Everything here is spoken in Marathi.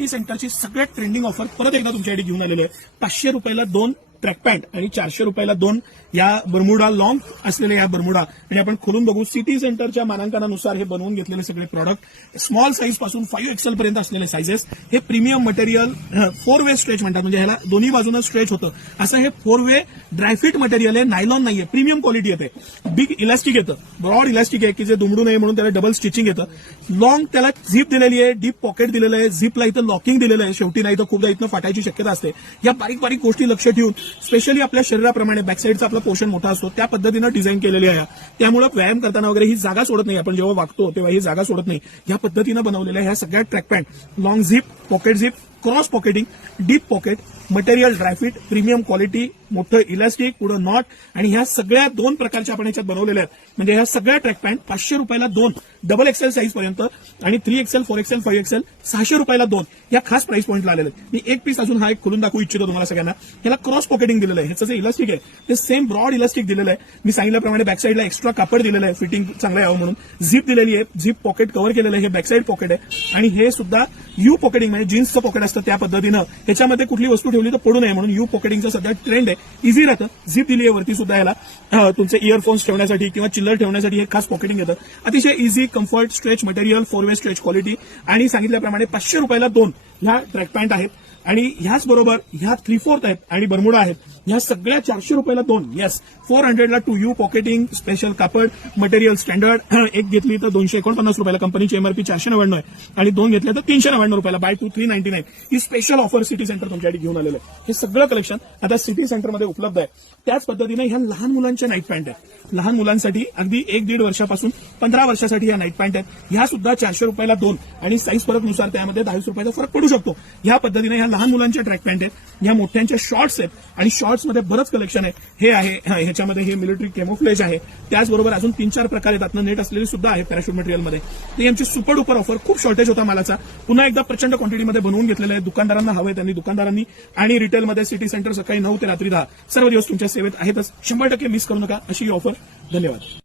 सिटी सेंटरची सगळ्यात ट्रेंडिंग ऑफर परत एकदा तुमच्यासाठी घेऊन आलेलो आहे. 500 रुपयाला 2 ट्रॅक पॅन्ट आणि 400 रुपयाला 2 या बरमुडा लॉंग असलेले या बरमुडा. आणि आपण खोलून बघू, सिटी सेंटरच्या मानांकनानुसार हे बनवून घेतलेले सगळे प्रॉडक्ट स्मॉल साईज पासून 5XL पर्यंत असलेले साईजेस. हे प्रीमियम मटेरियल 4 वे स्ट्रेच म्हणतात, म्हणजे ह्याला दोन्ही बाजूने स्ट्रेच होतं असं हे 4 वे ड्रायफिट मटेरियल आहे. नायलॉन नाहीये, प्रीमियम क्वालिटी येते. बिग इलास्टिक येतं, ब्रॉड इलास्टिक आहे की जे दुमडू नये म्हणून त्याला डबल स्टिचिंग येतं. लॉंग त्याला झिप दिलेली आहे, डीप पॉकेट दिलेलं आहे, झिपला इथं लॉकिंग दिलेलं आहे. शेवटी नाही तर खूपदा इथनं फाटायची शक्यता असते. या बारीक बारीक गोष्टी लक्ष ठेवून स्पेशली आपल्या शरीराप्रमाणे बॅकसाईडचा आपला पोर्शन मोठा असतो त्या पद्धतीनं डिझाईन केलेली आहे. त्यामुळे व्यायाम करताना वगैरे ही जागा सोडत नाही. आपण जेव्हा वागतो तेव्हा ही जागा सोडत नाही. या पद्धतीनं बनवलेल्या ह्या सगळ्या track pant long zip, pocket zip, cross pocketing, deep pocket, material dri fit, premium quality, मोठं इलास्टिक, पुढं नॉट आणि ह्या सगळ्या 2 प्रकारच्या आपण याच्यात बनवलेल्या आहेत. म्हणजे ह्या सगळ्या ट्रॅक पॅन्ट 500 रुपयाला 2 डबल एक्सेल साईज पर्यंत आणि 3XL, 4XL, 5XL 600 रुपयाला 2 या खास प्राइस पॉईंटला आलेले आहेत. मी एक पीस अजून हा एक खोलून दाखवू इच्छितो तुम्हाला सगळ्यांना. ह्याला क्रॉस पॉकेटिंग दिलेलं आहे. ह्याचं जे इलास्टिक आहे ते सेम ब्रॉड इलास्टिक दिलेलं आहे. मी सांगितल्याप्रमाणे बॅकसाईडला एक्स्ट्रा कापड दिलेलं आहे फिटिंग चांगलं यावं म्हणून. झिप दिलेली आहे, झिप पॉकेट कव्हर केलेलं आहे. हे बॅकसाईड पॉकेट आहे आणि हे सुद्धा यू पॉकेटिंग म्हणजे जीन्सचं पॉकेट असतं त्या पद्धतीनं. ह्याच्यामध्ये कुठली वस्तू ठेवली तर पडू नये म्हणून यू पॉकेटिंगचं सध्या ट्रेंड आहे. इझी राहतं. झिप दिली आहे वरती सुद्धा याला तुमचे इयरफोन्स ठेवण्यासाठी किंवा चिल्लर ठेवण्यासाठी हे खास पॉकेटिंग येतं. अतिशय इझी, कम्फर्ट, स्ट्रेच मटेरियल, 4 वे स्ट्रेच क्वालिटी आणि सांगितल्याप्रमाणे 500 रुपयाला 2 ह्या ट्रॅक पॅन्ट आहेत. आणि ह्याच बरोबर ह्या 3/4 आहेत आणि बरमुडा आहेत. ह्या सगळ्या 400 रुपयाला 2. येस, 400ला 2 यू पॉकेटिंग, स्पेशल कापड, मटेरियल स्टँडर्ड. एक घेतली तर 249 रुपयाला, कंपनीची एमआरपी 499 आहे आणि 2 घेतल्या तर 399 रुपयाला. बाय 2 399 ही स्पेशल ऑफर सिटी सेंटर तुमच्यासाठी घेऊन आलेलं आहे. हे सगळं कलेक्शन आता सिटी सेंटरमध्ये उपलब्ध आहे. त्याच पद्धतीने ह्या लहान मुलांच्या नाईट पॅन्ट आहेत. लहान मुलांसाठी अगदी 1-1.5 वर्षापासून 15 वर्षासाठी ह्या नाईट पॅन्ट आहेत. ह्या सुद्धा 400 रुपयाला 2 आणि साईज फरकनुसार त्यामध्ये 10 रुपयाचा फरक पडू शकतो. ह्या पद्धतीने ह्या लहान मुलांच्या ट्रॅक पॅन्ट आहेत. ह्या मोठ्यांच्या शॉर्ट्स आहेत आणि शॉर्ट्समध्ये बरंच कलेक्शन आहे. हे आहे, ह्याच्यामध्ये हे मिलिटरी केमोफ्लेज आहे. त्याचबरोबर अजून 3-4 प्रकार आहेत. आतनं नेट असलेली सुद्धा आहे पॅराशूट मटेरियलमध्ये. ते यांची सुपर डुपर ऑफर. खूप शॉर्टेज होता मालाचा. पुन्हा एकदा प्रचंड क्वांटिटीमध्ये बनवून घेतलेलं आहे. दुकानदारांना हवंय त्यांनी दुकानदारांनी आणि रिटेलमध्ये सिटी सेंटर सकाळी 9 ते रात्री 10 सर्व दिवस तुमच्या सेवेत आहेतच. 100% मिस करू नका अशी ऑफर. धन्यवाद.